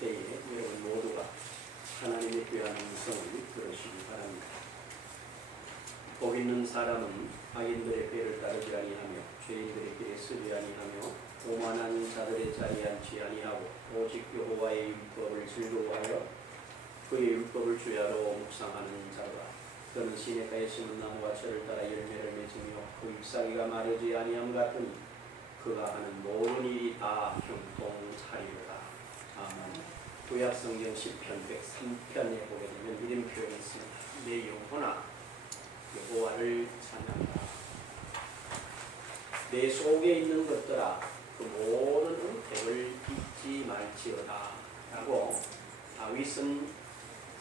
때에 여러분 모두가 하나님의 귀한 음성을 들으시기 바랍니다. 복 있는 사람은 악인들의 꾀를 따르지 아니하며 죄인들의 길에 서지 아니하며 오만한 자들의 자리에 앉지 아니하고 오직 여호와의 율법을 즐거워하여 그의 율법을 주야로 묵상하는 자로다. 그는 시냇가에 심은 나무가 저를 따라 열매를 맺으며 그 잎사귀가 마르지 아니함 같으니 그가 하는 모든 일이 다 형통하리로다. 아멘. 구약성경 10편 103편에 보게 되면 이런 표현이 있습니다. 내 영혼아 여호와를 찬양하라. 내 속에 있는 것들아 그 모든 은택을 잊지 말지어다 라고 다윗은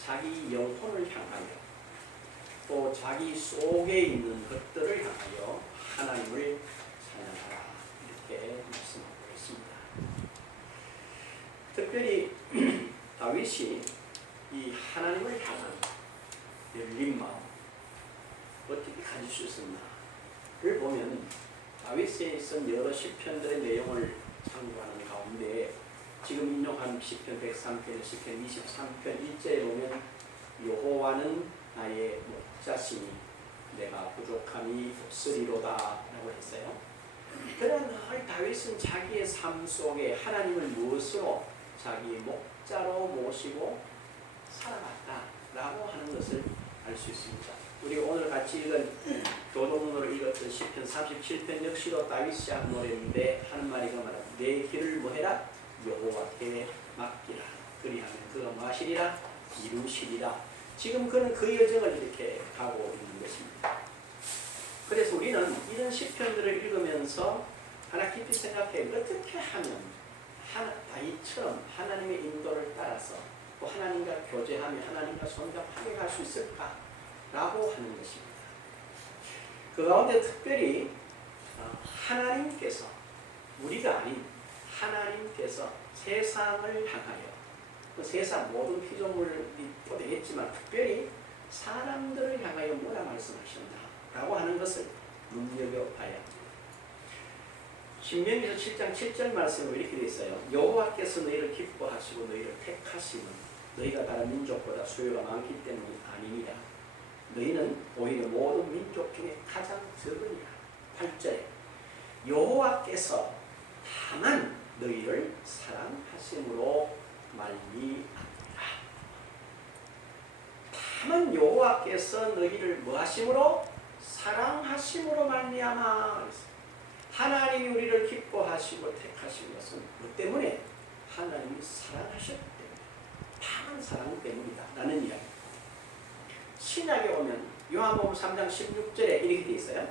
자기 영혼을 향하여 또 자기 속에 있는 것들을 향하여 하나님을 찬양하라 이렇게 말씀하고 있습니다. 특별히 다윗이 이 하나님을 향한 열린 마음 어떻게 가질 수 있었나를 보면 다윗에 있은 여러 시편들의 내용을 참고하는 가운데 지금 인용한 시편 103편, 시편 23편 1절에 보면 여호와는 나의 목자시니 내가 부족함이 없으리로다 라고 했어요. 그러나 늘 다윗은 자기의 삶 속에 하나님을 무엇으로 자기의 목자로 모시고 살아갔다 라고 하는 것을 알 수 있습니다. 우리가 오늘 같이 읽은 교동문으로 읽었던 시편 37편 역시도 다윗이 한 노래인데 하는 말이 그 말은 내 길을 뭐해라? 여호와께 맡기라. 그리하면 그가 뭐하시리라? 이루시리라. 지금 그는 그 여정을 이렇게 가고 있는 것입니다. 그래서 우리는 이런 시편들을 읽으면서 하나 깊이 생각해 어떻게 하면 다윗처럼 하나님의 인도를 따라서 또 하나님과 교제하며 하나님과 손잡하게 갈 수 있을까라고 하는 것입니다. 그 가운데 특별히 하나님께서 우리가 아닌 하나님께서 세상을 향하여 그 세상 모든 피조물도 되겠지만 특별히 사람들을 향하여 뭐라 말씀하셨나라고 하는 것을 눈여겨봐야 합니다. 신명기서 7장 7절 말씀으로 이렇게 되어 있어요. 여호와께서 너희를 기뻐하시고 너희를 택하심은 너희가 다른 민족보다 수요가 많기 때문이 아니니라. 너희는 오히려 모든 민족 중에 가장 적으니라. 8절에 여호와께서 다만 너희를 사랑하심으로 말미암으라. 다만 여호와께서 너희를 뭐하심으로? 사랑하심으로 말미암아. 하나님이 우리를 기뻐하시고 택하신 것은 뭐 때문에? 하나님이 사랑하셨기 때문에, 다만 사랑 때문이다 라는 이야기. 신약에 오면 요한복음 3장 16절에 이렇게 되어 있어요.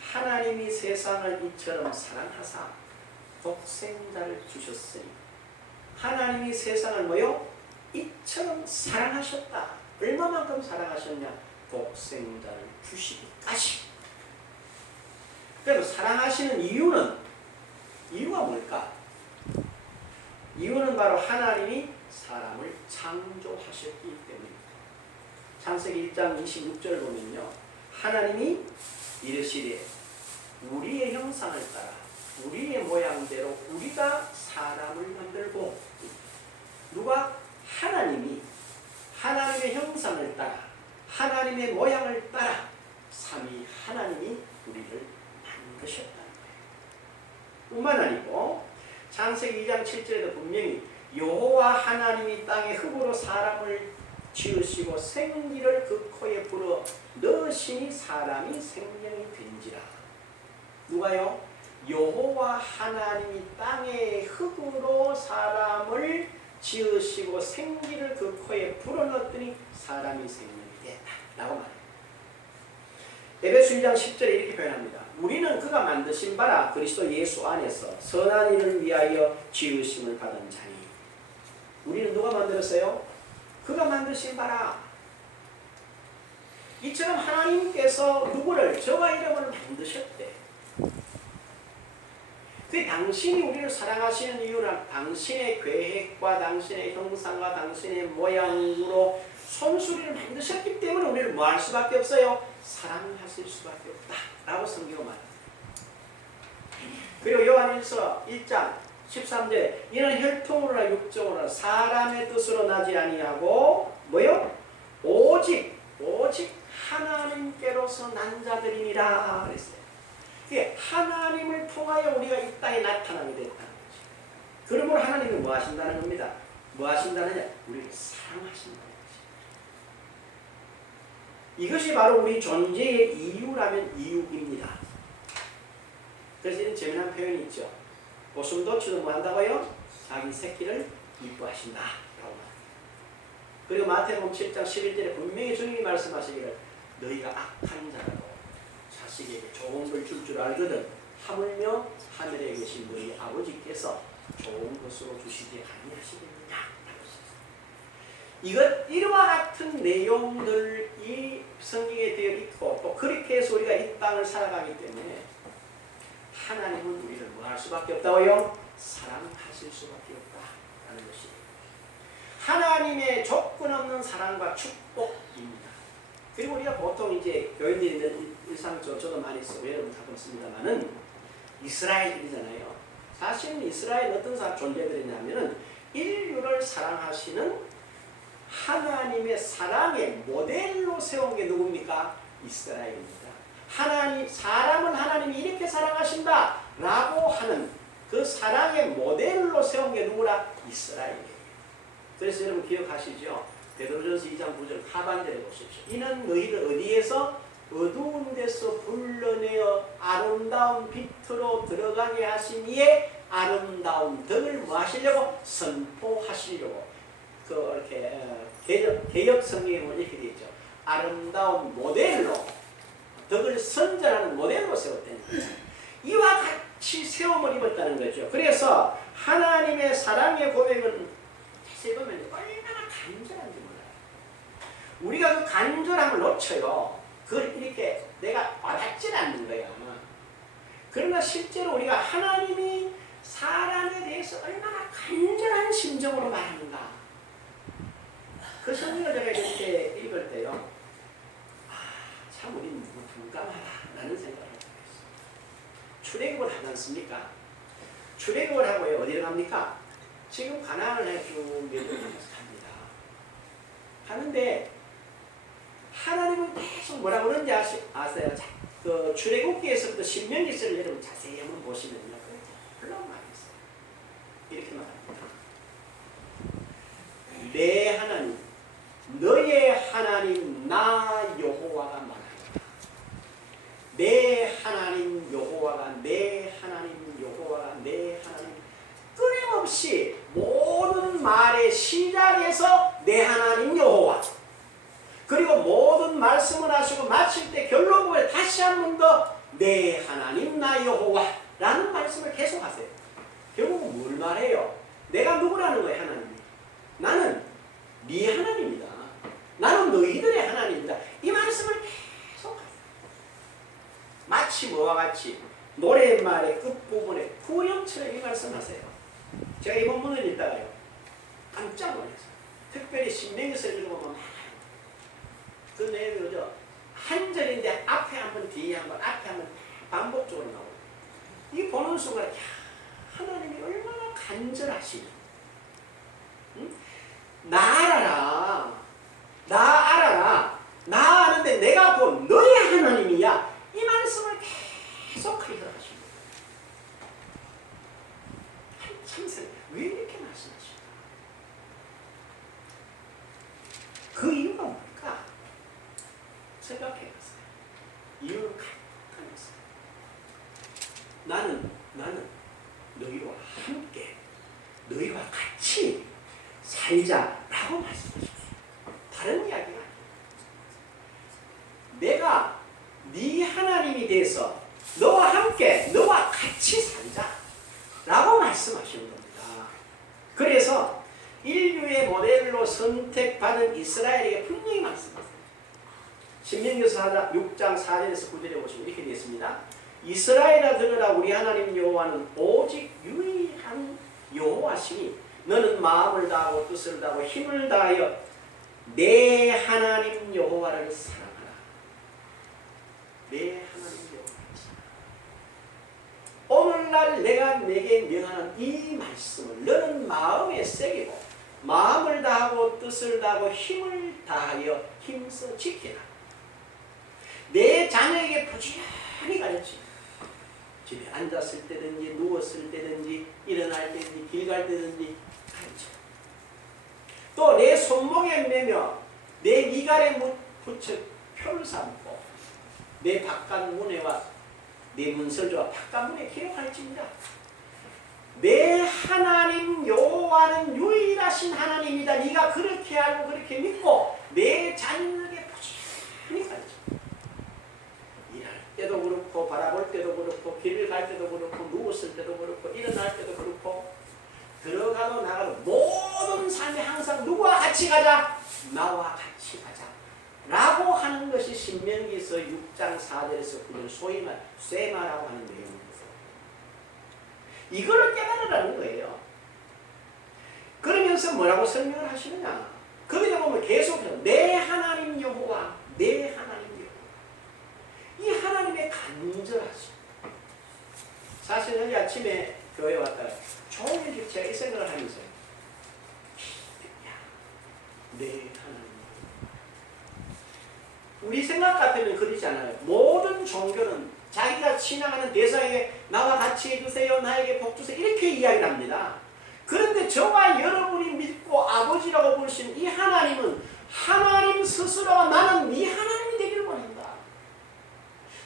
하나님이 세상을 이처럼 사랑하사 독생자를 주셨으니 하나님이 세상을 뭐요? 이처럼 사랑하셨다. 얼마만큼 사랑하셨냐? 독생자를 주시기까지. 그럼 사랑하시는 이유가 뭘까? 이유는 바로 하나님이 사람을 창조하셨기 때문입니다. 창세기 1장 26절 보면요. 하나님이 이르시되 우리의 형상을 따라 우리의 모양대로 우리가 사람을 만들고 누가? 하나님이 하나님의 형상을 따라 하나님의 모양을 따라 삼위 하나님이 우리를 만드셨다는 거예요. 뿐만 아니고 창세기 2장 7절에도 분명히 여호와 하나님이 땅의 흙으로 사람을 지으시고 생기를 그 코에 불어 넣으시니 사람이 생명이 된지라. 누가요? 여호와 하나님이 땅의 흙으로 사람을 지으시고 생기를 그 코에 불어넣었더니 사람이 생명이 됐다라고 말해요. 에베소 1장 10절에 이렇게 표현합니다. 우리는 그가 만드신 바라 그리스도 예수 안에서 선한 일을 위하여 지으심을 받은 자니. 우리는 누가 만들었어요? 그가 만드신 바라. 이처럼 하나님께서 누구를? 저와 여러분을 만드셨대. 그 당신이 우리를 사랑하시는 이유는 당신의 계획과 당신의 형상과 당신의 모양으로 손수리를 만드셨기 때문에 우리를 뭐 할 수밖에 없어요? 사랑하실 수밖에 없다 라고 성경은 말합니다. 그리고 요한일서 1장 13절에 이는 혈통으로나 육정으로나 사람의 뜻으로 나지 아니하고 뭐요? 오직 하나님께로서 난 자들이니라 그랬어요. 이게 하나님을 통하여 우리가 이 땅에 나타나게 됐다는 거죠. 그러므로 하나님은 뭐 하신다는 겁니다. 뭐 하신다느냐? 우리를 사랑하신다는 거죠. 이것이 바로 우리 존재의 이유라면 이유입니다. 그래서 이런 재미난 표현이 있죠. 고슴도치도 뭐 한다고요? 자기 새끼를 이뻐하신다. 그리고 마태복음 7장 11절에 분명히 주님이 말씀하시기를 너희가 악한 자라도 자식에게 좋은 걸 줄 줄 알거든 하물며 하늘에 계신 너희 아버지께서 좋은 것으로 주시지 아니하시겠느냐. 이와 같은 내용들이 성경에 되어 있고 또 그렇게 해서 우리가 이 땅을 살아가기 때문에 하나님은 우리를 뭐 할 수밖에 없다고요? 사랑하실 수밖에 없다라는 것이 하나님의 조건 없는 사랑과 축복입니다. 그리고 우리가 보통 이제 교인들이 일상적으로 저도 많이 쓰고 여러분 가끔 씁니다만은 이스라엘이잖아요. 사실은 이스라엘 어떤 존재들이냐면은 인류를 사랑하시는 하나님의 사랑의 모델로 세운 게 누굽니까? 이스라엘입니다. 사람을 하나님이 이렇게 사랑하신다 라고 하는 그 사랑의 모델로 세운 게 누구라? 이스라엘이에요. 그래서 여러분 기억하시죠? 베드로전서 2장 9절 하반절에 보십시오. 이는 너희를 어디에서? 어두운 데서 불러내어 아름다운 빛으로 들어가게 하신 이의 아름다운 덕을 뭐 하시려고? 선포하시려고. 이렇게 개역 성경에 이렇게 되어 있죠. 아름다운 모델로 덕을 선전하는 모델로 세웠다는 거예요. 이와 같이 세움을 입었다는 거죠. 그래서 하나님의 사랑의 고백은 자세히 보면 얼마나 간절한지 몰라요. 우리가 그 간절함을 놓쳐요. 그걸 이렇게 내가 와닿질 않는 거야. 그러나 실제로 우리가 하나님이 사람에 대해서 얼마나 간절한 심정으로 말하는가. 그 성경을 제가 이렇게 읽을 때요. 참 우리는 둔감하다 라는 생각을 하고 있어요. 출애굽을 하지 않습니까? 출애굽을 하고요. 어디를 갑니까? 지금 가나안을 쭉 내려오면서 갑니다. 하는데 하나님은 계속 뭐라고 그러는지 아세요? 그 출애굽기에서부터 신명기서를 여러분 자세히 한번 보시면요. 별로 많이 있어요. 이렇게 말합니다. 내 하나님, 너의 하나님 나 여호와가 말하노라. 내 하나님 여호와가 내 하나님 여호와가 내 하나님. 끊임없이 모든 말의 시작에서 내 하나님 여호와, 그리고 모든 말씀을 하시고 마칠 때 결론부에 다시 한 번 더 내 하나님 나 여호와라는 말씀을 계속하세요. 결국은 뭘 말해요? 내가 누구라는 거예요? 하나님이. 나는 네 하나님이다. 나는 너희들의 하나님이다. 이 말씀을 계속하세요. 마치 뭐와 같이 노랫말의 끝부분에 구령처럼 이 말씀하세요. 제가 이 본문을 읽다가요 깜짝 놀랐어요. 특별히 신명기서를 읽어보면 그 내용이 그죠? 한 절인데 앞에 한 번, 뒤에 한 번, 앞에 한 번 반복적으로 나오고 이 보는 순간 하나님이 얼마나 간절하시니. 응? 나 알아라. 나 알아라. 나 아는데 내가 곧 너의 하나님이야. 이 말씀을 계속 하시는 참생 왜 이렇게 말씀하실까? 그 이유가 뭘까? 생각해봤어요. 이유는 간단했어요. 나는 너희와 함께 너희와 같이 살자라고 말씀하셨어요. 다른 이야기가 아니에요. 내가 네 하나님이 돼서 너와 함께 너와 같이 살자라고 말씀하시는 겁니다. 그래서 인류의 모델로 선택받은 이스라엘에게 분명히 말씀하세요. 신명기서 6장 4절에서 9절에 보시면 이렇게 되어 있습니다. 이스라엘아 들으라. 우리 하나님 여호와는 오직 유일한 여호와시니 너는 마음을 다하고 뜻을 다하고 힘을 다하여 내 하나님 여호와를 사랑하라. 내 하나님 여호와를 사랑하라. 오늘날 내가 내게 명하는 이 말씀을 너는 마음에 새기고 마음을 다하고 뜻을 다하고 힘을 다하여 힘써 지키라. 내 자녀에게 부지런히 가르치라. 집에 앉았을 때든지 누웠을 때든지 일어날 때든지 길 갈 때든지 가르쳐. 또 내 손목에 매며 내 미갈에 붙여 표를 삼고 내 바깥 문에와 내 문설주와 바깥 문에 기록할지니라. 내 하나님 여호와는 유일하신 하나님이다. 네가 그렇게 알고 그렇게 믿고 내 자녀에게 부지런히 가르쳐. 일할 때도 그렇고 바라볼 때도 그렇고 길을 갈 때도 그렇고 누웠을 때도 그렇고 일어날 때도 그렇고 들어가도 나가도 모든 삶에 항상 누구와 같이 가자? 나와 같이 가자 라고 하는 것이 신명기서 6장 4절에서 9절 소위 말 쇠마라고 하는 내용입니다. 이거를 깨달으라는 거예요. 그러면서 뭐라고 설명을 하시느냐? 거기다 보면 계속해서 내 하나님 여호와 내 하나님 여호와 이 하나님의 간절하심. 사실 어제 아침에 교회 왔다가 종일 제가 이 생각을 하면서 내 하나님 우리 생각 같으면 그러지 않아요. 모든 종교는 자기가 신앙하는 대상에 나와 같이 해주세요. 나에게 복 주세요. 이렇게 이야기를 합니다. 그런데 저와 여러분이 믿고 아버지라고 부르신 이 하나님은 하나님 스스로가 나는 네 하나님이 되기를 원한다.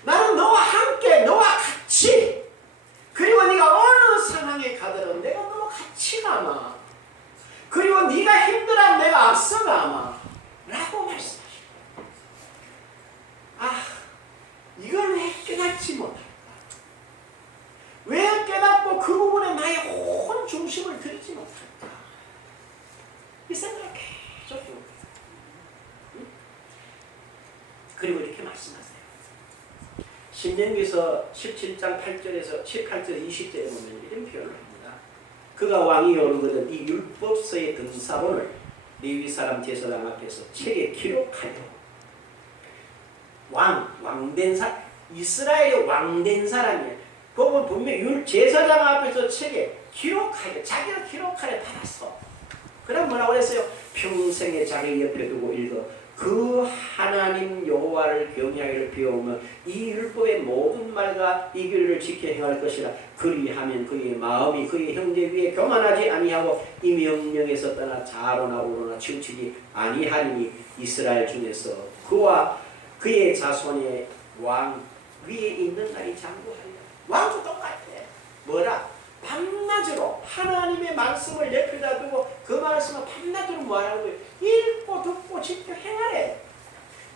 나는 너와 함께 너와 같이 그리고 네가 어느 상황에 가더라도 내가 너와 같이 가마. 그리고 네가 힘들어하면 내가 앞서가마 라고 말씀하십니다. 아, 이걸 왜 깨닫지 못할까? 왜 깨닫고 그 부분에 나의 온 중심을 들이지 못할까? 이 생각을 계속 해요. 그리고 이렇게 말씀하세요. 신명기서 17장 8절에서 18절 20절에 보면 이런 표현을 합니다. 그가 왕이 오르거든 이 율법서의 등사본을 레위 사람 제사장 앞에서 책에 기록하여 왕된 사람, 이스라엘의 왕된 사람이에요. 그건 분명히 제사장 앞에서 책에 기록하여, 자기가 기록하여 받았어. 그럼 뭐라고 했어요? 평생에 자기 옆에 두고 읽어. 그 하나님 여호와를 경외하기를 배우며 이 율법의 모든 말과 이 규례를 지켜 행할 것이라. 그리하면 그의 마음이 그의 형제 위에 교만하지 아니하고 이 명령에서 떠나 좌로나 우로나 치우치지 아니하리니 이스라엘 중에서 그와 그의 자손의 왕 위에 있는 날이 장구하리라. 왕도 똑같아. 뭐라? 밤낮으로 하나님의 말씀을 옆에다 두고 그 말씀을 밤낮으로 뭐하라는 거예요? 읽고 듣고 지켜 행하래.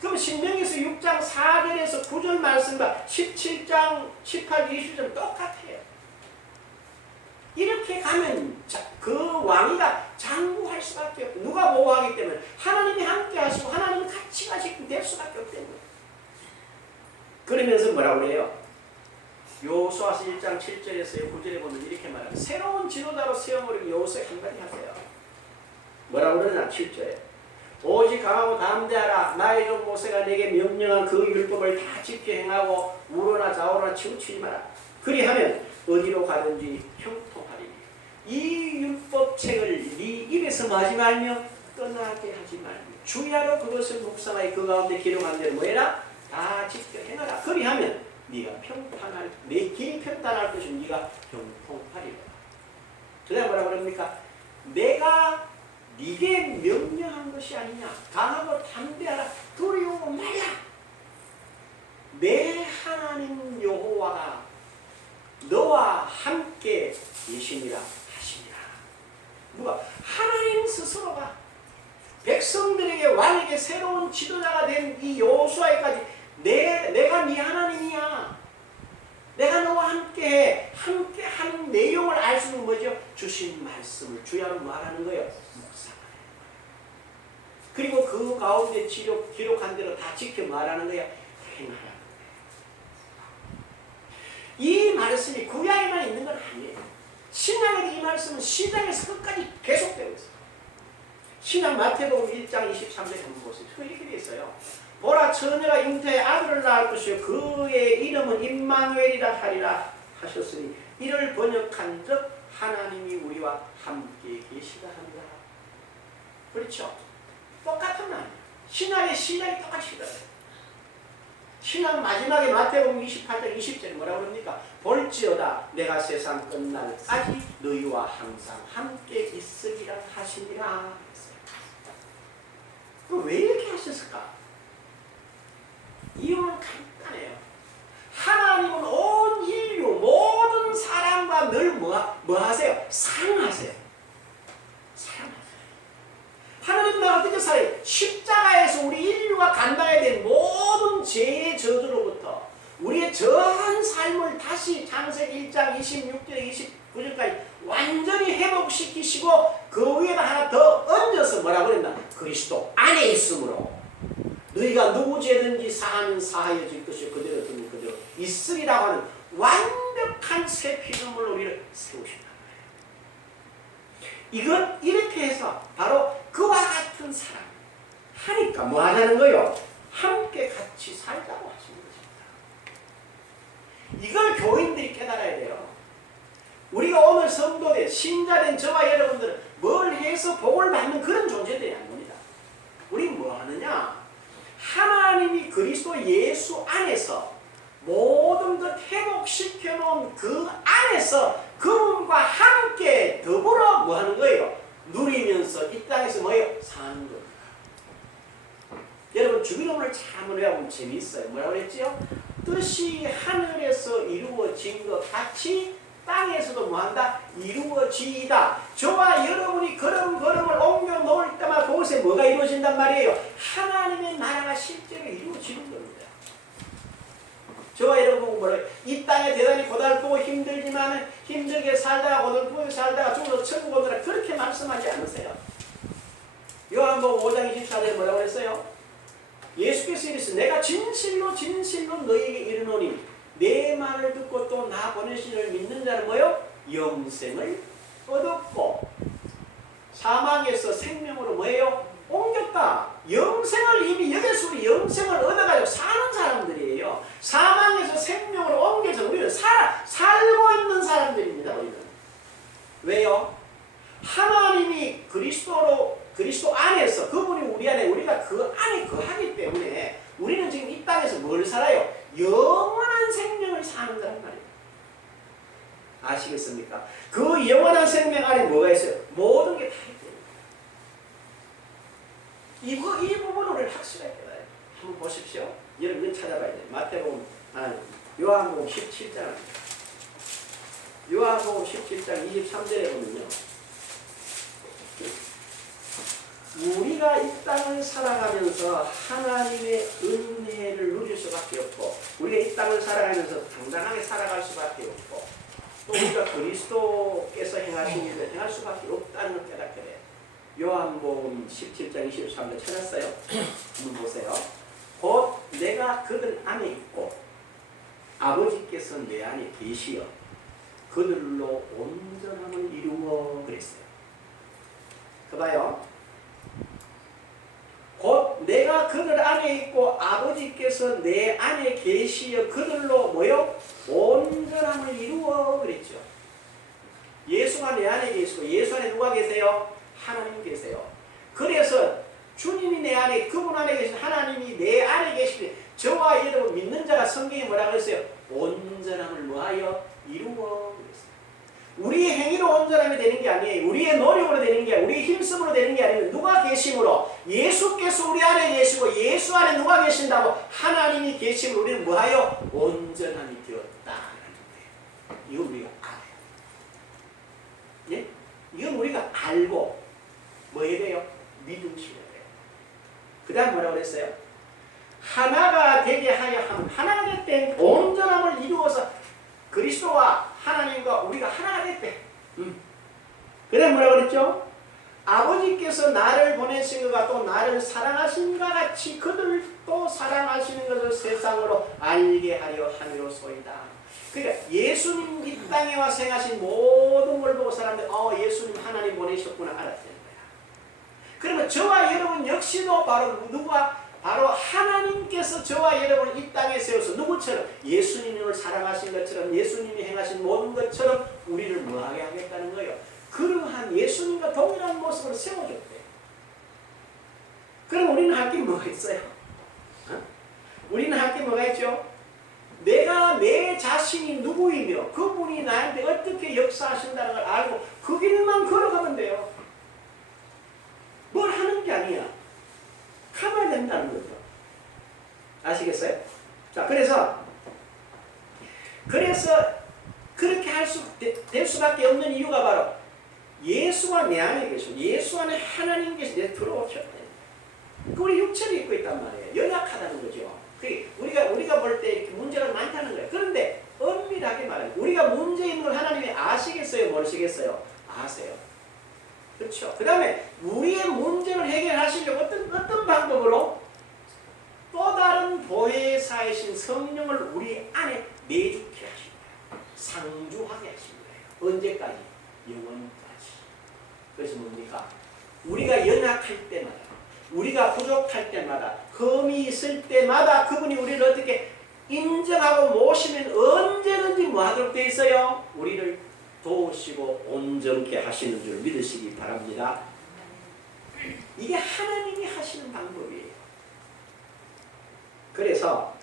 그럼 신명기서 6장 4절에서 9절 말씀과 17장 18, 20절 똑같아요. 이렇게 가면 그 왕이가 장구할 수밖에 없고 누가 보호하기 때문에 하나님이 함께 하시고 하나님이 같이 가시고 될 수밖에 없기 때문에. 그러면서 뭐라고 그래요? 여호수아서 1장 7절에서 9절에 보면 이렇게 말합니다. 새로운 지도자로 세워버리고 여호수아 한마디 하세요. 뭐라고 그러나 7절에 오직 강하고 담대하라. 나의 종 모세가 내게 명령한 그 율법을 다 지켜 행하고 우로나 좌우로나 치우치지 마라. 그리하면 어디로 가든지 형통하리니 이 율법책을 네 입에서 마지 말며 떠나게 하지 말며 주야로 그것을 묵상하여 그 가운데 기록한 대로 뭐해라? 다 지켜 행하라. 그리하면 네가 평탄할 내 길이 평탄할 것이면 네가 형통하리라. 그다음 뭐라고 그럽니까? 내가 네게 명령한 것이 아니냐. 강하고 담대하라. 두려워 말라. 내 하나님 여호와가 너와 함께 계시니라 하시니라. 누가? 하나님 스스로가 백성들에게 왕에게 새로운 지도자가 된 이 여호수아에까지 내가 네 하나님이야. 내가 너와 함께해. 함께하는 내용을 알 수 있는 뭐죠? 주신 말씀을 주야로 말하는 거예요. 묵상하는 거예요. 그리고 그 가운데 기록한 대로 다 지켜 말하는 거예요. 행하라. 이 말씀이 구약에만 있는 건 아니에요. 신약의 이 말씀은 시장에서 끝까지 계속되고 있어요. 신약 마태복음 1장 23절에 한번 보세요. 이렇게 되어 있어요. 보라 처녀가 잉태에 아들을 낳을 것이요 그의 이름은 임마누엘이라 하리라 하셨으니 이를 번역한 즉 하나님이 우리와 함께 계시다 합니다. 그렇죠? 똑같은 말이에요. 신약의 시작이 똑같이다. 신약 마지막에 마태복음 28장 20절에 뭐라고 그럽니까? 볼지어다 내가 세상 끝날까지 너희와 항상 함께 있으리라 하시니라. 왜 이렇게 하셨을까? 이유는 간단해요. 하나님은 온 인류 모든 사람과 늘 뭐 하세요? 사랑하세요. 사랑하세요. 하나님은 어떻게 살아요? 십자가에서 우리 인류가 감당해야 될 모든 죄의 저주로부터 우리의 전 삶을 다시 창세기 1장 26절에 29절까지 완전히 회복시키시고 그 위에다 하나 더 얹어서 뭐라고 그랬나? 그리스도 안에 있으므로 너희가 누구 죄든지 사하면 사하여질 것이요 그대로 두면 그대로 있으리라고 하는 완벽한 새 피조물로 우리를 세우신다. 이건 이렇게 해서 바로 그와 같은 사람 하니까 뭐 하자는 거요? 함께 같이 살자고 하시는 것입니다. 이걸 교인들이 깨달아야 돼요. 우리가 오늘 성도된 신자된 저와 여러분들은 뭘 해서 복을 받는 그런 존재들이 아닙니다. 우리는 뭐 하느냐? 하나님이 그리스도 예수 안에서 모든 것 회복시켜 놓은 그 안에서 그분과 함께 더불어 뭐 하는 거예요? 누리면서 이 땅에서 뭐예요? 사는 겁니다. 여러분 주기도문을 참 외워보면 재미있어요. 뭐라고 그랬지요? 뜻이 하늘에서 이루어진 것 같이 땅에서도 뭐한다? 이루어지이다. 저와 여러분이 걸음을 옮겨 놓을 때마다 그곳에 뭐가 이루어진단 말이에요? 하나님의 나라가 실제로 이루어지는 겁니다. 저와 여러분 뭐래요? 이 땅에 대단히 고달프고 힘들지만 힘들게 살다가 고달프게 살다가 죽어서 천국 오느라 그렇게 말씀하지 않으세요? 요한복음 5장 24절에 뭐라고 했어요? 예수께서 이르시되 내가 진실로 진실로 너희에게 이르노니 내 말을 듣고 또 나 보내신 이를 믿는 자는 뭐요? 영생을 얻었고 사망에서 생명으로 뭐예요? 옮겼다. 영생을 이미 여기서 우리 영생을 얻어가지고 사는 사람들이에요. 사망에서 생명으로 옮겨서 우리는 살고 있는 사람들입니다. 우리는. 왜요? 하나님이 그리스도 안에서 그분이 우리 안에 우리가 그 안에 거하기 때문에 우리는 지금 이 땅에서 뭘 살아요? 영원한 생명을 사는 거란 말이에요. 아시겠습니까? 그 영원한 생명 안에 뭐가 있어요? 모든 게 다 있어요. 이 부분을 우리를 확실하게 깨달아요. 한번 보십시오. 여러분 찾아봐야 돼요. 마태복음, 요한복음 17장. 요한복음 17장 23절에 보면요. 우리가 이 땅을 살아가면서 하나님의 은혜를 누릴 수밖에 없고 우리가 이 땅을 살아가면서 당당하게 살아갈 수밖에 없고 또 우리가 그리스도께서 행하신 일을 행할 수밖에 없다는 걸 깨닫게 돼요. 요한복음 17장 23절 찾았어요? 한번 보세요. 곧 내가 그들 안에 있고 아버지께서 내 안에 계시어 그들로 온전함을 이루어 그랬어요. 그 봐요. 곧 내가 그들 안에 있고 아버지께서 내 안에 계시어 그들로 뭐요? 온전함을 이루어 그랬죠. 예수가 내 안에 계시고 예수 안에 누가 계세요? 하나님 계세요. 그래서 주님이 내 안에 그분 안에 계신 하나님이 내 안에 계시니 저와 여러분 믿는 자가 성경에 뭐라고 그랬어요? 온전함을 뭐하여 이루어 그랬어요. 우리의 행위로 온전함이 되는 게 아니에요. 우리의 노력으로 되는 게 아니에요. 우리의 힘쓰므로 되는 게 아니에요. 누가 계심으로? 예수께서 우리 안에 계시고 예수 안에 누가 계신다고? 하나님이 계심으로 우리는 뭐하여? 온전함이 되었다라는 거예요. 이건 우리가 알아요. 예? 이건 우리가 알고 뭐 해야 돼요? 믿음시켜야 돼요. 그 다음 뭐라고 그랬어요? 하나가 되게 하여 함. 하나가 될 때 온전함을 이루어서 그리스도와 하나님과 우리가 하나가 됐대. 그 다음 뭐라고 그랬죠? 아버지께서 나를 보내신 것과 또 나를 사랑하신 것 같이 그들도 사랑하시는 것을 세상으로 알게 하려 함이로소이다. 그러니까 예수님 이 땅에 와서 행하신 모든 걸 보고 사람들이 예수님 하나님 보내셨구나 알았다는 거야. 그러면 저와 여러분 역시도 바로 누구와 바로 하나님께서 저와 여러분을 이 땅에 세워서 누구처럼 예수님을 사랑하신 것처럼 예수님이 행하신 모든 것처럼 우리를 뭐하게 하겠다는 거예요. 그러한 예수님과 동일한 모습으로 세워줬대. 그럼 우리는 할 게 뭐가 있어요? 우리는 할 게 뭐가 있죠? 내가 내 자신이 누구이며 그분이 나한테 어떻게 역사하신다는 걸 알고 그 길만 걸어가면 돼요. 뭘 하는 게 아니야. 가봐야 된다는 거죠. 아시겠어요? 자, 그래서 그렇게 될 수밖에 없는 이유가 바로 예수가 내 안에 계시고 예수 안에 하나님께서 내 들어오셨다. 우리 육체를 입고 있단 말이에요. 연약하다는 거죠. 우리가 볼 때 이렇게 문제가 많다는 거예요. 그런데 엄밀하게 말하면 우리가 문제 있는 걸 하나님이 아시겠어요? 모르시겠어요? 아세요. 그렇죠. 그 다음에 우리의 문제를 해결하시려고 어떤 방법으로 또 다른 보혜사이신 성령을 우리 안에 내주게 하신 거예요. 상주하게 하신 거예요. 언제까지? 영원까지. 그래서 뭡니까? 우리가 연약할 때마다 우리가 부족할 때마다 흠이 있을 때마다 그분이 우리를 어떻게 인정하고 모시면 언제든지 뭐 하도록 되어 있어요? 우리를 도우시고 온전케 하시는 줄 믿으시기 바랍니다. 이게 하나님이 하시는 방법이에요. 그래서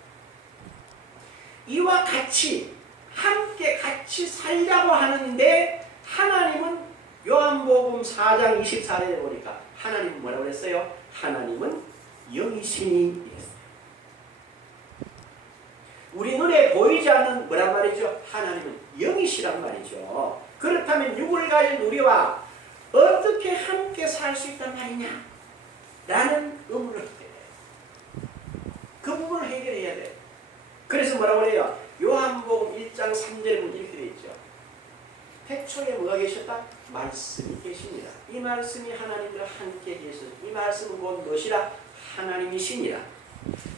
이와 같이 함께 같이 살자고 하는데 하나님은 요한복음 4장 24절에 보니까 하나님은 뭐라고 했어요? 하나님은 영이시니 이랬어요. 우리 눈에 보이지 않는 뭐란 말이죠? 하나님은 영이시란 말이죠. 그렇다면 육을 가진 우리와 어떻게 함께 살 수 있단 말이냐? 라는 의문을 해요. 그 부분을 해결해야 돼. 그래서 뭐라고 그래요? 요한복음 1장 3절에 보면 이렇게 되어 있죠. 태초에 뭐가 계셨다? 말씀이 계십니다. 이 말씀이 하나님과 함께 계셔서 이 말씀은 곧 무엇이라? 하나님이시니라.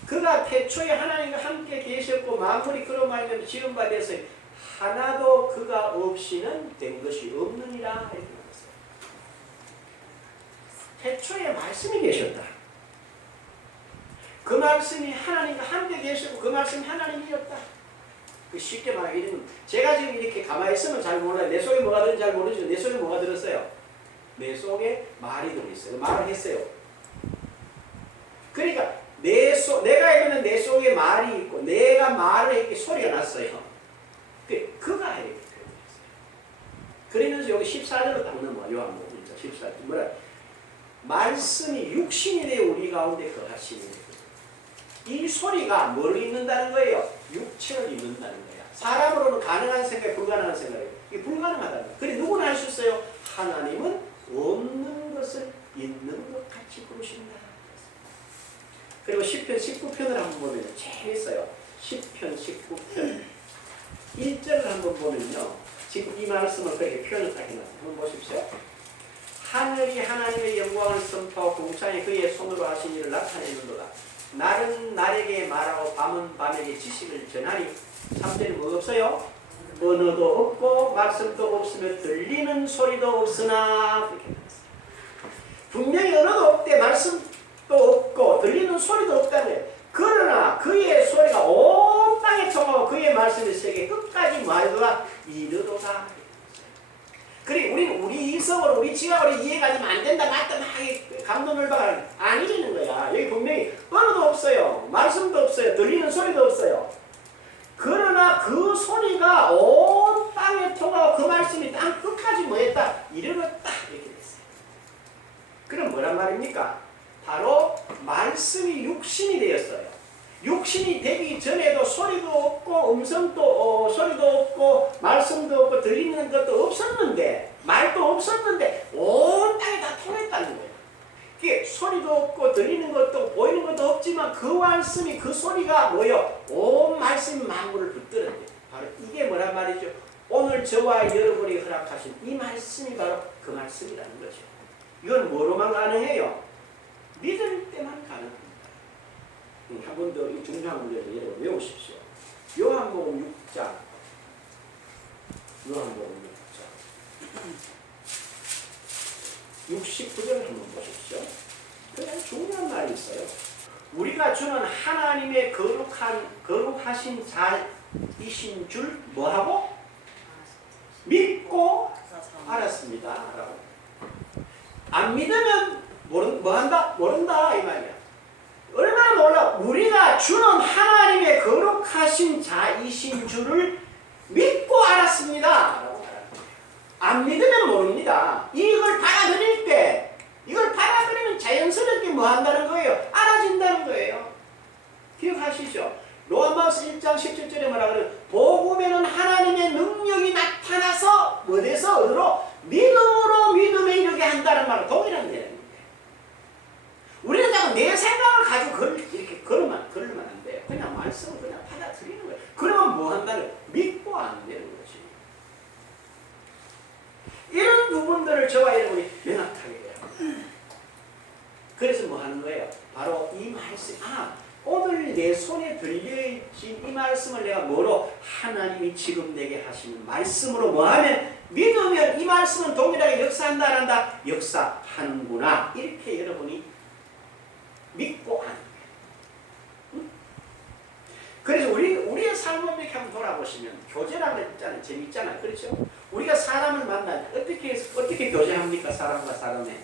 그가 태초에 하나님과 함께 계셨고 만물이 그로 말미암아 지은 바 되어서 하나도 그가 없이는 된 것이 없느니라 이렇게 말했어요. 태초에 말씀이 계셨다. 그 말씀이 하나님과 함께 계셨고 그 말씀이 하나님이었다. 쉽게 말하면 제가 지금 이렇게 가만히 있으면 잘 몰라요. 내 속에 뭐가 들었는지 잘 모르죠. 내 속에 뭐가 들었어요? 내 속에 말이 들어있어요. 말을 했어요. 그러니까 내가 알기는 내 속에 말이 있고 내가 말을 했기 소리가 났어요. 그가 이렇게 표현했어요. 그러면서 여기 14절로 딱 넘어와요. 요한복음 14절 뭐라? 말씀이 육신이 되어 우리 가운데 거하시니 이 소리가 뭘 읽는다는 거예요? 육체를 읽는다는 거예요. 사람으로는 가능한 생각이 불가능한 생각이에요. 이게 불가능하다는 거예요. 그래 누구는 할 수 있어요? 하나님은 없는 것을 있는 것 같이 부르신다. 그리고 시편 19편을 한번 보면 재밌어요. 시편 19편 1절을 한번 보면요. 지금 이 말씀을 그렇게 표현을 딱 해놨어요. 한번 보십시오. 하늘이 하나님의 영광을 선포하고 궁창이 그의 손으로 하신 일을 나타내는도다. 날은 날에게 말하고 밤은 밤에게 지식을 전하니 3절에 뭐 없어요? 언어도 없고 말씀도 없으며 들리는 소리도 없으나 그렇게 말했어요. 분명히 언어도 없대 말씀도 없고 들리는 소리도 없다는 거예요. 그러나 그의 소리가 온 땅에 통하고 그의 말씀이 세계 끝까지 말도다 이르도다. 그래 우리는 우리 이성으로 우리 지각으로 이해가 되면 안 된다 맞다 막 감동을 받아 아니라는 거야. 여기 분명히 언어도 없어요. 말씀도 없어요. 들리는 소리도 없어요. 그러나 그 소리가 온 땅에 통하고 그 말씀이 땅 끝까지 뭐했다? 이르렀다 이렇게 됐어요. 그럼 뭐란 말입니까? 바로 말씀이 육신이 되었어요. 육신이 되기 전에도 소리도 없고 음성도 소리도 없고 말씀도 없고 들리는 것도 없었는데 말도 없었는데 온 땅에 다 통했다는 거예요. 이게 소리도 없고 들리는 것도 보이는 것도 없지만 그 말씀이 그 소리가 뭐요? 온 말씀이 만물을 붙들었대요. 바로 이게 뭐란 말이죠? 오늘 저와 여러분이 허락하신 이 말씀이 바로 그 말씀이라는 거죠. 이건 뭐로만 가능해요? 믿을 때만 가능합니다. 한 번 더 이 중요한 문제를 여러분 외우십시오. 요한복음 6장 요한복음 6장 69절을 한번 보십시오. 그냥 중요한 말이 있어요. 우리가 주는 하나님의 거룩하신 자이신 줄 뭐하고? 믿고 알았습니다. 라고. 안 믿으면 뭐한다? 모른다 이 말이야. 얼마나 놀라. 우리가 주는 하나님의 거룩하신 자이신 줄을 믿고 알았습니다. 라고 안 믿으면 모릅니다. 이걸 받아들일 때, 이걸 받아들이면 자연스럽게 뭐 한다는 거예요? 알아진다는 거예요. 기억하시죠? 로마서 1장 17절에 뭐라 그래요? 복음에는 하나님의 능력이 나타나서 어디서 어디로? 믿음으로 믿음에 이르게 한다는 말은 동일한 내용입니다. 우리는 자꾸 내 생각을 가지고 이렇게 걸으면 안 돼요. 그냥 말씀을 그냥 받아들이는 거예요. 그러면 뭐 한다는 거예요? 믿고 안 되는 거지. 이런 부분들을 저와 여러분이 명확하게 해요. 그래서 뭐 하는 거예요? 바로 이 말씀. 오늘 내 손에 들려진 이 말씀을 내가 뭐로? 하나님이 지금 내게 하시는 말씀으로 뭐 하면? 믿으면 이 말씀은 동일하게 역사한다 안 한다? 역사하는구나. 이렇게 여러분이 믿고 하는 거예요. 응? 그래서 우리의 삶을 이렇게 한번 돌아보시면 교제라고 했잖아요. 재밌잖아요. 그렇죠? 우리가 사람을 만날 때 어떻게 교제합니까? 사람과 사람에.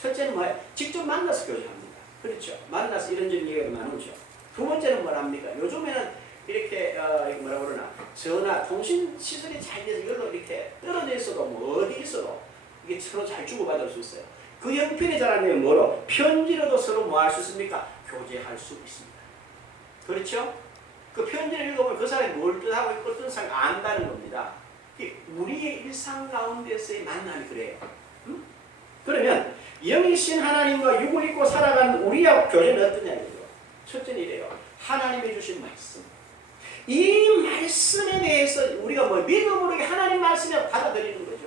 첫째는 뭐예요? 직접 만나서 교제합니다. 그렇죠? 만나서 이런저런 얘기가 나누죠. 두 번째는 뭐랍니까? 요즘에는 이렇게 뭐라 그러나 전화 통신 시설이 잘 돼서 이걸로 이렇게 떨어져 있어도 뭐 어디 있어도 이게 서로 잘 주고받을 수 있어요. 그 형편이 잘하면 뭐로? 편지로도 서로 뭐 할 수 있습니까? 교제할 수 있습니다. 그렇죠? 그 편지를 읽어보면 그 사람이 뭘 뜻하고 있고 어떤 사람이 안다는 겁니다. 우리의 일상 가운데서의 만남이 그래요. 응? 그러면 영이신 하나님과 육을 입고 살아가는 우리하고 교제는 어떠냐 이거죠. 첫째는 이래요. 하나님이 주신 말씀. 이 말씀에 대해서 우리가 뭐 믿음으로 하나님 말씀을 받아들이는 거죠.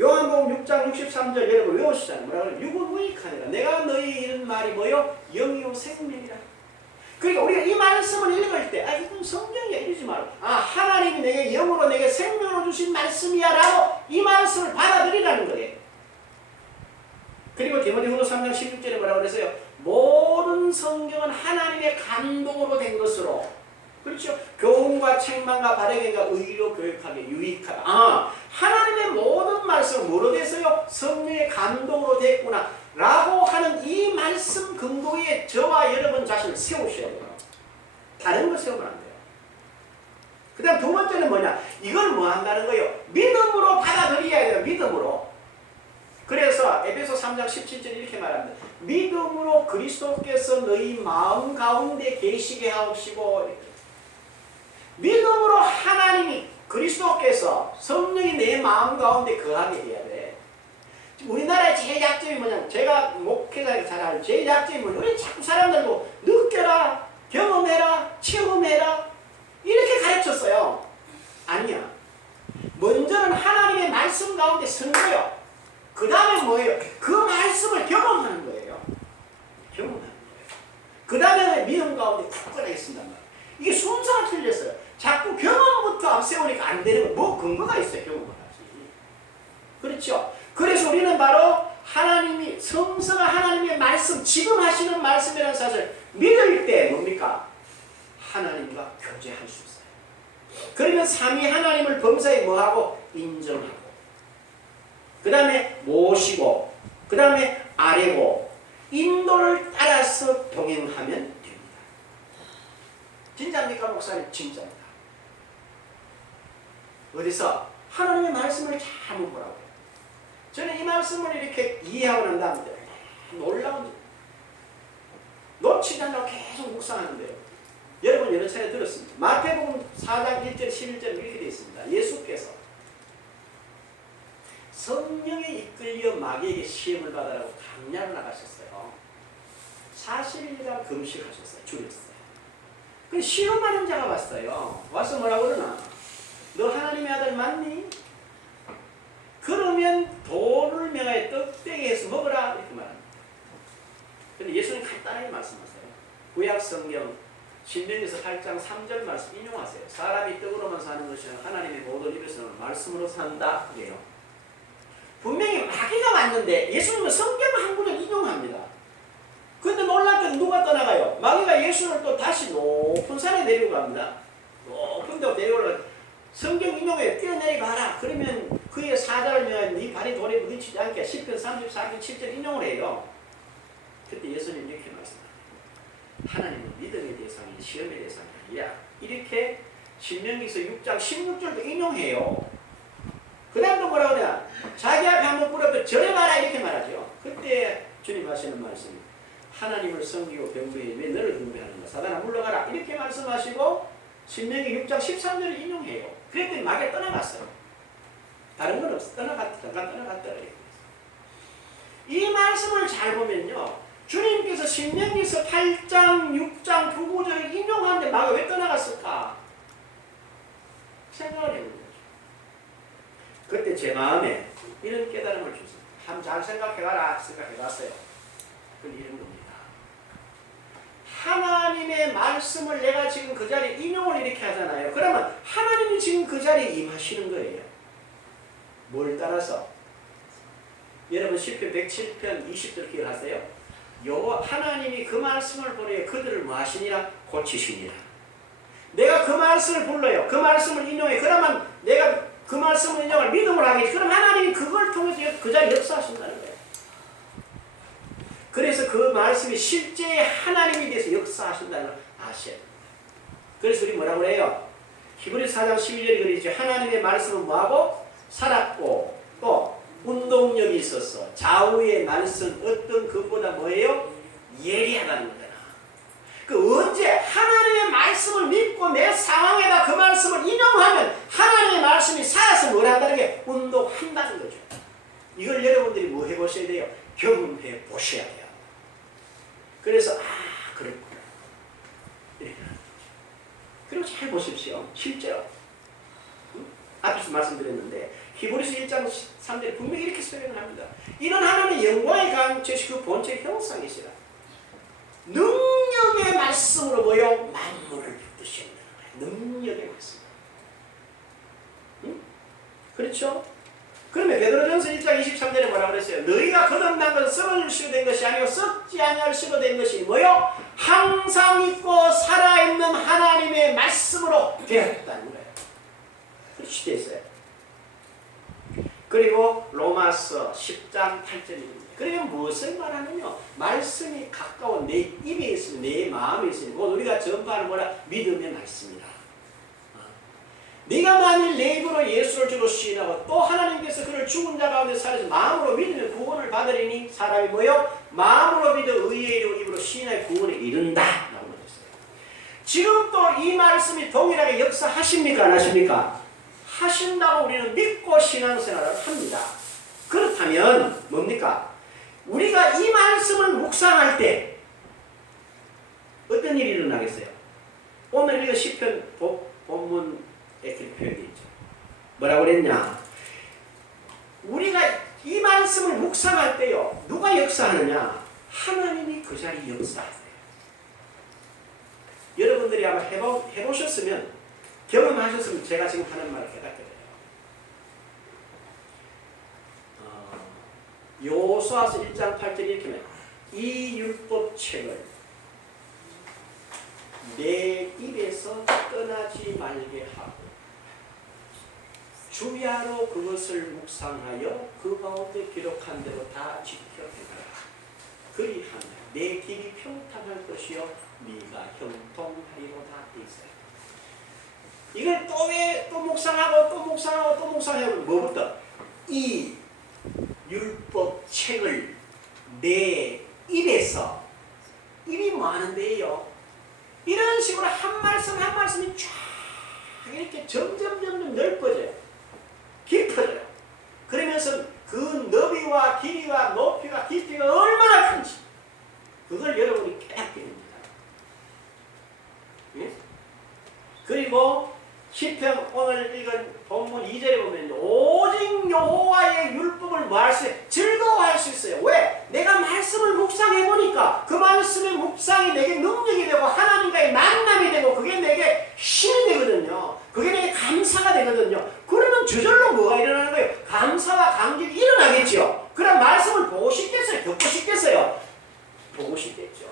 요한복음 6장 63절 여러분 외우시잖아요. 뭐라 그래요? 육은 무익하니라. 내가 너희 이런 말이 뭐요? 영이요 생명이라. 그러니까 우리가 이 말씀을 읽을 때 이건 성경이야 이러지 말고 하나님이 내게 영으로 내게 생명으로 주신 말씀이야 라고 이 말씀을 받아들이라는 거예요. 그리고 디모데후서 3장 16절에 뭐라고 그랬어요? 모든 성경은 하나님의 감동으로 된 것으로 그렇죠? 교훈과 책망과 바르게가 의로 교육하게 유익하다. 하나님의 모든 말씀은 뭐로 됐어요? 성령의 감동으로 됐구나 라고 하는 이 말씀 근거에 저와 여러분 자신을 세우셔야 돼요. 다른 거 세우면 안 돼요. 그 다음 두 번째는 뭐냐? 이걸 뭐 한다는 거예요? 믿음으로 받아들여야 돼요. 믿음으로. 그래서 에베소 3장 17절 이렇게 말합니다. 믿음으로 그리스도께서 너희 마음 가운데 계시게 하옵시고 믿음으로 하나님이 그리스도께서 성령이 내 마음 가운데 거하게 해야 돼. 우리나라의 제일 약점이 뭐냐면 제가 목회자에서 잘 알죠. 제일 약점이 뭐냐면 우리 자꾸 사람들 뭐 느껴라, 경험해라, 체험해라 이렇게 가르쳤어요. 아니야. 먼저는 하나님의 말씀 가운데 서는 거예요. 그 다음에 뭐예요? 그 말씀을 경험하는 거예요. 경험하는 거예요. 그 다음에 믿음 가운데 굳건하게 쓴단 말이에요. 이게 순서가 틀렸어요. 자꾸 경험부터 앞세우니까 안 되는 거. 뭐 근거가 있어요. 경험을 하지. 그렇죠? 그래서 우리는 바로 하나님이 성서가 하나님의 말씀 지금 하시는 말씀이라는 사실을 믿을 때 뭡니까? 하나님과 교제할 수 있어요. 그러면 삼위 하나님을 범사에 뭐하고? 인정하고 그 다음에 모시고 그 다음에 아뢰고 인도를 따라서 동행하면 됩니다. 진짜입니까 목사님? 진짜입니다. 어디서? 하나님의 말씀을 잘 보라고요. 저는 이 말씀을 이렇게 이해하고 난 다음에 놀라운 놓치지 않고 계속 묵상하는데요. 여러분 여러 차례 들었습니다. 마태복음 4장 1절 11절 이렇게 되어 있습니다. 예수께서 성령에 이끌려 마귀에게 시험을 받으라고 강야로 나가셨어요. 40일간 금식하셨어요. 줄였어요. 그 시험하는 자가 왔어요. 와서 뭐라고 그러나? 너 하나님의 아들 맞니? 그러면 돌을 명하여 떡대기에서 먹으라 이렇게 말합니다. 근데 예수님 간단하게 말씀하세요. 구약 성경 신명기서 8장 3절 말씀 인용하세요. 사람이 떡으로만 사는 것이 아니라 하나님의 모든 입에서는 말씀으로 산다 그래요. 분명히 마귀가 왔는데 예수님은 성경 한 구절 인용합니다. 그 누가 떠나가요? 마귀가 예수를 또 다시 높은 산에 데리고 갑니다. 높은 데 데리고 올라 성경 인용에 뛰어내려가라. 그러면 그의 사자를 위하여 네 발이 돌에 부딪히지 않게 시편 34편 7절 인용을 해요. 그때 예수님 이렇게 말씀합니다. 하나님은 믿음의 대상이 시험의 대상이 아니라 이렇게 신명기서 6장 16절도 인용해요. 그 다음도 뭐라 그래요? 자기 앞에 한번 뿌려도 절해봐라 이렇게 말하죠. 그때 주님 하시는 말씀, 하나님을 섬기고 경배해 왜 너를 경배하는가? 사단아 물러가라 이렇게 말씀하시고 신명기 6장 13절을 인용해요. 그랬더니 마귀가 떠나갔어요. 다른 건 없어. 떠나갔다. 이 말씀을 잘 보면요, 주님께서 신명기서 8장 6장 9구절을 인용하는데 마귀가 왜 떠나갔을까? 생각을 해보는 거죠. 그때 제 마음에 이런 깨달음을 줬습니다. 참 잘 생각해봐라 생각해봤어요. 그건 이런 겁니다. 하나님의 말씀을 내가 지금 그 자리에 인용을 이렇게 하잖아요. 그러면 하나님이 지금 그 자리에 임하시는 거예요. 뭘 따라서? 여러분 시편 107편 20절 기억하세요? 여호와 하나님이 그 말씀을 보내어 그들을 뭐 하시니라? 고치시니라. 내가 그 말씀을 불러요. 그 말씀을 인용해. 그러면 내가 그 말씀을 인용할 믿음을 하겠지. 그럼 하나님이 그걸 통해서 그 자리에 역사하신다는 거예요. 그래서 그 말씀이 실제 하나님에 대해서 역사하신다는 걸 아셔야 됩니다. 그래서 우리 뭐라고 해요? 히브리서 4장 12절이 그러죠. 하나님의 말씀은 뭐하고? 살았고 또 운동력이 있어서 좌우의 말씀 어떤 것보다 뭐예요? 예리하다는 거잖아. 그 언제 하나님의 말씀을 믿고 내 상황에다 그 말씀을 인용하면 하나님의 말씀이 살아서 뭘 한다는 게 운동한다는 거죠. 이걸 여러분들이 뭐 해보셔야 돼요? 경험해 보셔야 돼요. 그래서 그랬구나. 그리고 잘 보십시오. 실제로 앞에서 말씀드렸는데 히브리서 1장 3절에 분명히 이렇게 설명을 합니다. 이런 하나님의 영광의 강체시 그 본체 형상이시라. 능력의 말씀으로 모여 만물을 붙드신다는 거예요. 능력의 말씀. 응? 그렇죠? 그러면 베드로전서 1장 23절에 뭐라고 그랬어요? 너희가 거듭난 것은 썩을 시로 된 것이 아니고 썩지 아니할 시로 된 것이 뭐요? 항상 있고 살아있는 하나님의 말씀으로 되었다는 거예요. 그렇게 되었어요. 그리고 로마서 10장 8절입니다. 그러면 무엇을 말하느냐? 말씀이 가까운 내 입에 있으면 내 마음에 있으면 곧 우리가 전파하는 뭐라? 믿음의 말씀이다. 네가 만일 내 입으로 예수를 주로 시인하고 또 하나님께서 그를 죽은 자 가운데 살아서 마음으로 믿으면 구원을 받으리니 사람이 뭐요? 마음으로 믿어 의의 이름으로 입으로 시인하여 구원에 이른다 라고 말했어요. 지금 또 이 말씀이 동일하게 역사하십니까? 안 하십니까? 하신다고 우리는 믿고 신앙생활을 합니다. 그렇다면 뭡니까? 우리가 이 말씀을 묵상할 때 어떤 일이 일어나겠어요? 오늘 읽은 시편 본문에 이렇게 표현되어 있죠. 뭐라고 그랬냐? 우리가 이 말씀을 묵상할 때요, 누가 역사하느냐? 하나님이 그 자리에 역사하세요. 여러분들이 아마 해보셨으면, 경험하셨으면 제가 지금 하는 말을 깨닫게 돼요. 여호수아서 1장 8절에 이렇게 말해요. 이 율법책을 내 입에서 떠나지 말게 하고 주야로 그것을 묵상하여 그 가운데 기록한 대로 다 지켜내라. 그리하면 내 길이 평탄할 것이요 네가 형통하리로다 있어요. 이걸 또 묵상하고 뭐부터? 이 율법책을 내 입에서, 입이 뭐 하는데요? 이런 식으로 한 말씀 한 말씀이 쫙 이렇게 점점 넓어져요. 깊어져요. 그러면서 그 너비와 길이와 높이가 깊이가 얼마나 큰지 그걸 여러분이 깨닫게 됩니다. 예? 그리고 시편 오늘 읽은 본문 2절에 보면 오직 여호와의 율법을 뭐 할 수 있어요? 즐거워할 수 있어요. 왜? 내가 말씀을 묵상해보니까 그 말씀의 묵상이 내게 능력이 되고 하나님과의 만남이 되고 그게 내게 힘이 되거든요. 그게 내게 감사가 되거든요. 그러면 저절로 뭐가 일어나는 거예요? 감사와 감격이 일어나겠죠. 그럼 말씀을 보고 싶겠어요? 듣고 싶겠어요? 보고 싶겠죠.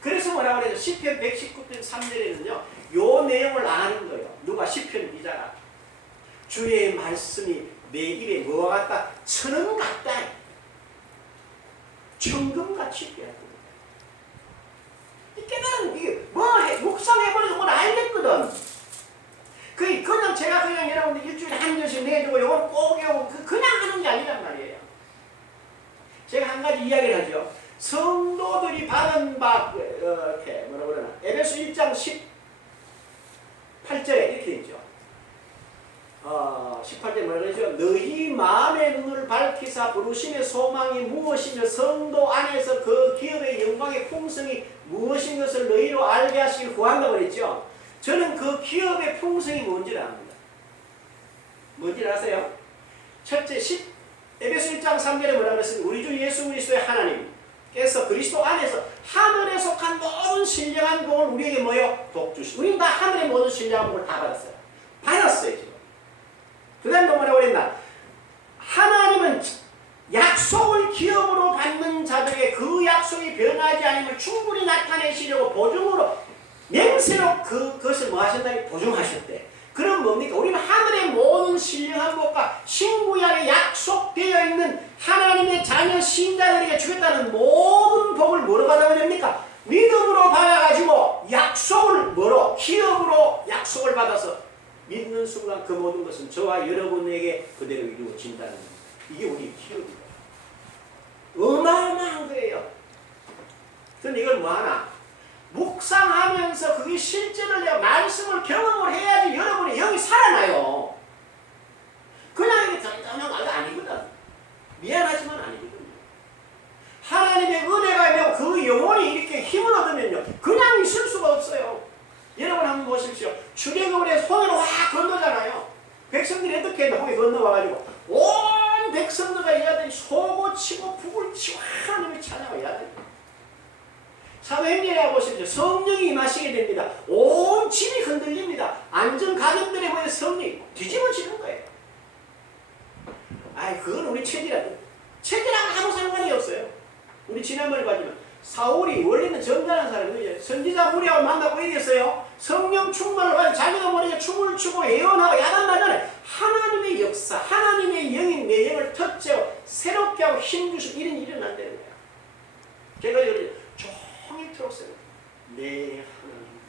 그래서 뭐라고 그래요? 시편 119편 3절에는요. 요 내용을 아는 거예요. 누가? 시편 기자가. 주의 말씀이 내 입에 뭐와 같다? 천원 같다. 천금같이 깨닫는 거예요. 이 깨달은 이게 묵상해버리고 뭘 알겠거든. 그냥 제가 그냥 여러분들 일주일에 한 절씩 내주고 요걸 꼭 외우고 그냥 하는 게 아니란 말이에요. 제가 한 가지 이야기를 하죠. 성도들이 받은 바 이렇게 뭐라 그러나 에베소 1장 18절에 이렇게 있죠. 18절 뭐라 그러죠? 너희 마음의 눈을 밝히사 부르심의 소망이 무엇이며 성도 안에서 그 기업의 영광의 풍성이 무엇인 것을 너희로 알게 하시길 구한다고 그랬죠. 저는 그 기업의 풍성이 뭔지를 압니다. 뭔지를 아세요? 첫째, 에베소 1장 3절에 뭐라 그랬습니까? 우리 주 예수 그리스도의 하나님께서 그리스도 안에서 하늘에 속한 모든 신령한 복을 우리에게 뭐요? 독주시. 우리는 다 하늘의 모든 신령한 복을 다 받았어요. 받았어요 지금. 그 다음에 뭐라고 그랬나? 하나님은 약속을 기업으로 받는 자들에게 그 약속이 변하지 않음을 충분히 나타내시려고 보증으로 맹세로 그것을 뭐 하신다니? 보증하셨대. 그럼 뭡니까? 우리는 하늘의 모든 신령한 복과 신구약에 약속되어 있는 하나님의 자녀 신자들에게 주겠다는 모든 복을 뭐로 받아야 됩니까? 믿음으로 받아가지고 약속을 뭐로? 기업으로 약속을 받아서 믿는 순간 그 모든 것은 저와 여러분에게 그대로 이루어진다는 겁니다. 이게 우리 기업이에요. 어마어마한 거예요. 그런데 이걸 뭐하나? 묵상하면서 그게 실제로 내가 말씀을 경험을 해야지 여러분의 영이 살아나요. 그냥 이게 덤덤한 말도 아니거든. 미안하지만 아니거든요. 하나님의 은혜가 있고 그 영혼이 이렇게 힘을 얻으면요. 그냥 있을 수가 없어요. 여러분 한번 보십시오. 출애굽에 손으로 확 건너잖아요. 백성들이 어떻게 했나? 거기 건너와가지고 온 백성들과 이하들이 소고 치고 북을 치고 하나님을 찬양하고 이하들이 사도행전에 보십시오. 성령이 임하시게 됩니다. 온 집이 흔들립니다. 안전 가정들에 보여 성령이 뒤집어지는 거예요. 그건 우리 체질하고 아무 상관이 없어요. 우리 지난번에 봤지만 사울이 원래는 점잖은 사람이에요. 선지자 무리하고 만나고 이랬어요. 성령 충만을 받아 자기도 모르게 춤을 추고 예언하고 야단나잖아요. 하나님의 역사, 하나님의 영이 내 영을 터치하고 새롭게 하고 힘주시고 이런 일이 일어난다는 거예요. 제가 이걸 종일토록 써요. 내 하나님.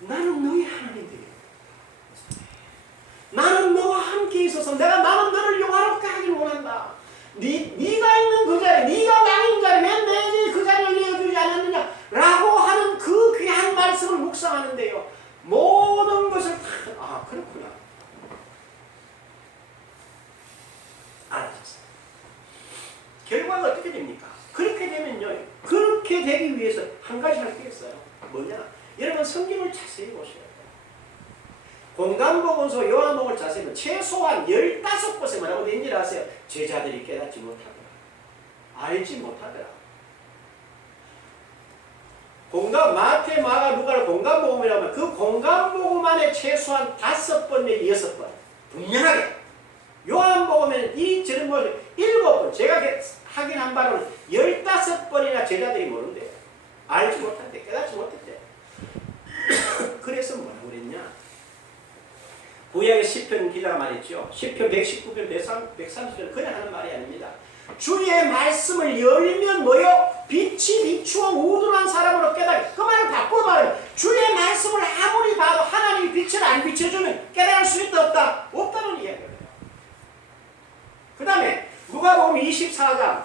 나는 너희 하나님들이야. 나는 너와 함께 있어서 나는 너를 영화롭게 하길 원한다. 네가 있는 그 자리에 네가 왕인 자리에 왜 내게 그 자리를 내어주지 않았느냐 라고 하는 그 귀한 말씀을 묵상하는데요. 모든 것을 다 그렇구나. 알아졌어요. 결과가 어떻게 됩니까? 그렇게 되면요. 그렇게 되기 위해서 한 가지 할 게 있어요. 뭐냐? 여러분 성경을 자세히 보셔야 돼요. 공간복음서 요한복음을 자세히 보면 최소한 15곳에 뭐라고 되는지 아세요? 제자들이 깨닫지 못하더라. 알지 못하더라. 마태, 마가, 누가를 공간복음이라고 하면 그 공간복음 안에 최소한 5번 내지 6번 분명하게 요한복음에는 이처럼 7번 제가 확인한 바로는 15번이나 제자들이 모른대요. 알지 못한대. 깨닫지 못했대. 그래서 뭐라고 그랬냐? 구약의 시편 기자가 말했죠. 시편 119편 130편 그냥 하는 말이 아닙니다. 주의 말씀을 열면 뭐요? 빛이 비추어 우둔한 사람으로 깨달아. 그 말을 바꿔 말하면 주의 말씀을 아무리 봐도 하나님이 빛을 안 비춰주면 깨달을 수 있다 없다? 없다는 이야기예요. 그 다음에 누가복음 24장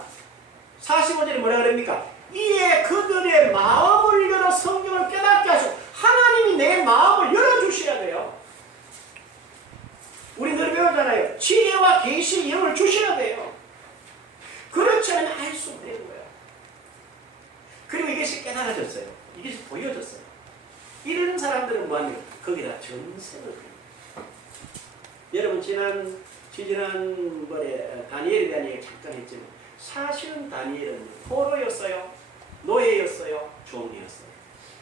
45절에 뭐라 그럽니까? 이에 그들의 마음을 열어 성경을 깨닫게 하시고 하나님이 내 마음을 열어주시라 돼요. 우리 늘 배우잖아요. 지혜와 계시의 영을 주시라 돼요. 그렇지 않으면 알 수 없는 거예요. 그리고 이것이 깨달아졌어요. 이것이 보여졌어요. 이런 사람들은 뭐하냐? 거기다 전생을 합니다. 여러분 지난번에 다니엘에 대한 얘기 잠깐 했지만 사실은 다니엘은 포로였어요. 노예였어요. 종이었어요.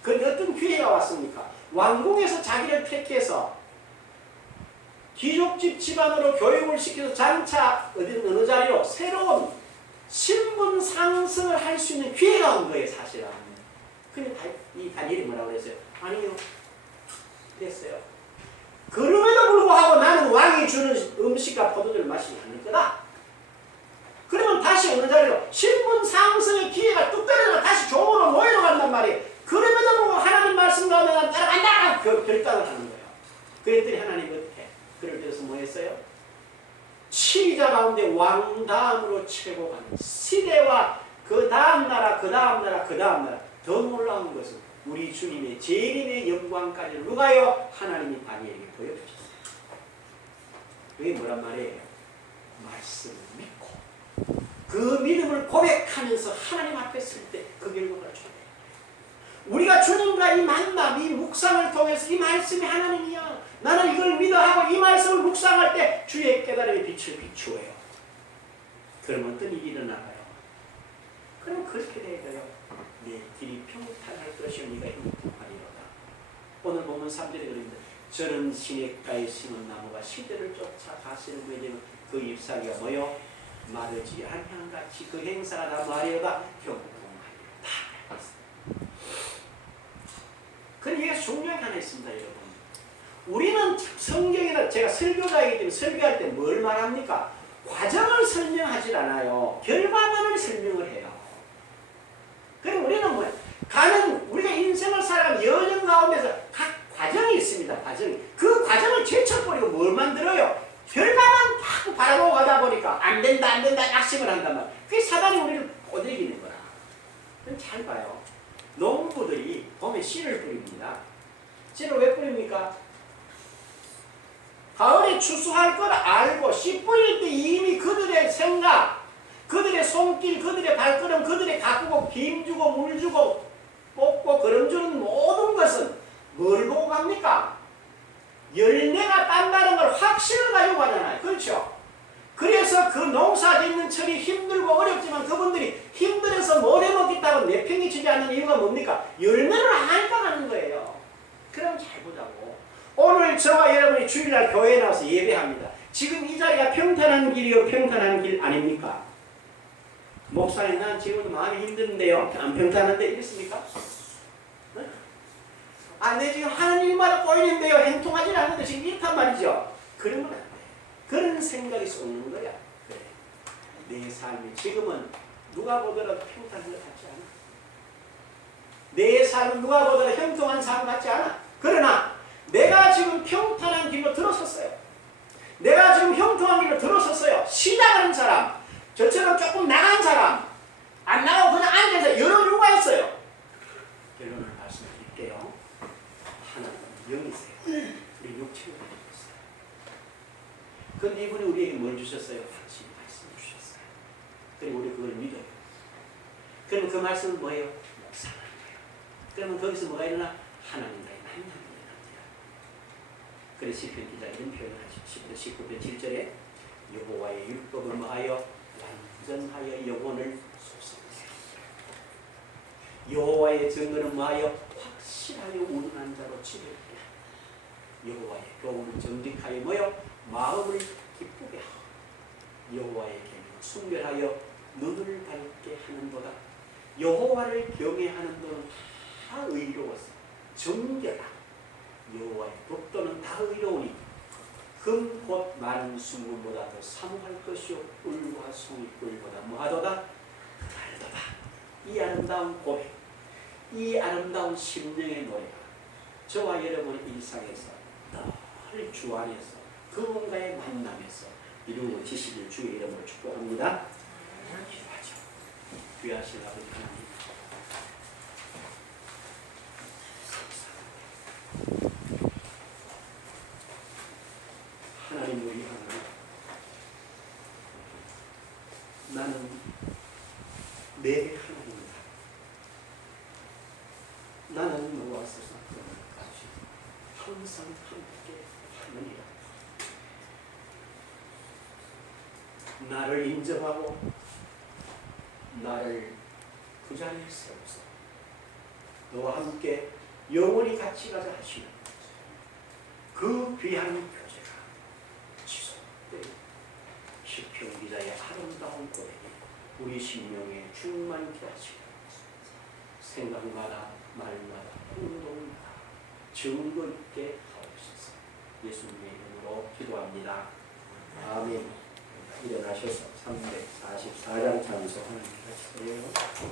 그런데 어떤 기회가 왔습니까? 왕궁에서 자기를 택해서 귀족집 집안으로 교육을 시켜서 장차 어느 자리로 새로운 신분 상승을 할 수 있는 기회가 온 거예요. 사실은. 근데 이 다니엘이 뭐라고 그랬어요? 아니요. 됐어요. 그럼에도 불구하고 나는 왕이 주는 음식과 포도주를 마시지 않을 거다. 그러면 다시 어느 자리로 신분 상승의 기회가 뚝 떨어져서 다시 종으로 모이러 간단 말이에요. 그럼에도 불구하고 하나님 말씀 가운데 난 따라간다! 결단을 하는 거예요. 그랬더니 하나님이 어떻게? 그럴 때서 뭐 했어요? 7위자 가운데 왕 다음으로 치고 가는 시대와 그 다음 나라, 그 다음 나라, 그 다음 나라. 더 놀라운 것은 우리 주님의 재림의 영광까지 누가요? 하나님이 다니엘에게 보여주셨어요. 그게 뭐란 말이에요? 말씀을 믿고 그 믿음을 고백하면서 하나님 앞에 설 때 그 결과를 줘야 돼요. 우리가 주님과 이 만남, 이 묵상을 통해서 이 말씀이 하나님이야. 나는 이걸 믿어 하고 이 말씀을 묵상할 때 주의 깨달음의 빛을 비추어요. 그럼 어떤 일이 일어나요? 그럼 그렇게 돼요. 내 길이 평탄할 것이요 네가 행복하리로다. 오늘 보면 3절에 그럽니다. 저는 시냇가에 심은 나무가 시대를 쫓아 가시는 후에 되면 그 잎사귀가 뭐요? 마르지 아니한 같이 그 행사가 다 말이로다 경공하리로다. 그런데 이게 중요한 게 하나 있습니다, 여러분. 우리는 성경이나 제가 설교자이기 때문에 설교할 때 뭘 말합니까? 과정을 설명하지 않아요. 결과만을 설명을 해요. 그럼 우리는 뭐야? 우리가 인생을 살아가는 여정 가운데서 각 과정이 있습니다. 과정이. 그 과정을 제쳐버리고 뭘 만들어요? 결과만 딱 바라보고 가다 보니까 안 된다 낙심을 한단 말이야. 그게 사단이 우리를 꼬드기는 거라. 그럼 잘 봐요. 농부들이 봄에 씨를 뿌립니다. 씨를 왜 뿌립니까? 가을에 추수할 걸 알고 씨 뿌릴 때 이미 그들의 생각, 그들의 손길, 그들의 발걸음, 그들의 가꾸고 김주고 물주고 뽑고 거름주는 모든 것은 뭘 보고 갑니까? 열매가 딴다는 걸 확신을 가지고 가잖아요. 그렇죠? 그래서 그 농사 짓는 철이 힘들고 어렵지만 그분들이 힘들어서 뭘 해먹겠다고 내팽이 치지 않는 이유가 뭡니까? 열매를 하니까 가는 거예요. 그럼 잘 보자고. 오늘 저와 여러분이 주일날 교회에 나와서 예배합니다. 지금 이 자리가 평탄한 길이요 평탄한 길 아닙니까? 목사님 난 지금 마음이 힘든데요. 안 평탄한데 이랬습니까? 내 지금 하는 일마다 꼬이는데요. 행통하지 않는데 지금 이렇단 말이죠. 그런 건 안 돼. 그런 생각이 쏘는 거야. 그래. 내 삶이 지금은 누가 보더라도 평탄한 것 같지 않아. 내 삶은 누가 보더라도 형통한 삶 같지 않아. 그러나 내가 지금 평탄한 길로 들어섰어요. 내가 지금 형통한 길로 들어섰어요. 시작하는 사람, 저처럼 조금 나간 사람, 안 나가고 그냥 앉아서 여러 이유가 있어요. 결론을 말씀드릴게요. 하나님은 영이세요. 우리 육체를 가지고 있어요. 그런데 이분이 우리에게 뭘 주셨어요? 당신 말씀을 주셨어요. 그리고 우리 그걸 믿어요. 그러면 그 말씀은 뭐예요? 묵상하는 거예요. 그러면 거기서 뭐가 일어나? 하나님과의 만남이 일어납니다. 그래서 시편 기자 이런 표현을 하십니다. 19편 7절에 여호와의 율법을 뭐하여? 완전하여 영혼을 소성하여. 여호와의 증거는 뭐하여? 확실하여 온유한 자로 지배하여. 여호와의 교훈은 정직하여 뭐요? 마음을 기쁘게 하고. 여호와의 계명은 순결하여 눈을 밝게 하는도다. 여호와를 경외하는 도는 다 의로워서 정결하고 여호와의 법도는 다 의로우니 금 곧 많은 순금보다도 사모할 것이요 꿀과 송이 꿀보다 뭐하도다? 달도다. 이 아름다운 고백, 이 아름다운 심령의 노래가 저와 여러분의 일상에서 늘 주 안에서 그분과의 만남에서 이루어지시길 주의 이름으로 축복합니다. 기도하죠. 귀하신 아버지 하나님, 하나님 우리 하나님, 나는 내 하나님이다. 나는 너와 세상까지 항상 함께 하느니라. 나를 인정하고 나를 그 자리에 세워서 너와 함께 영원히 같이 가자 하시는 그 귀한 교제가 지속되고 시편 기자의 아름다운 고백이 우리 심령에 충만케 하시고 생각마다 말마다 행동마다 증거 있게 하옵소서. 예수님의 이름으로 기도합니다. 아멘. 일어나셔서 344장 찬송 하나님 하시세요.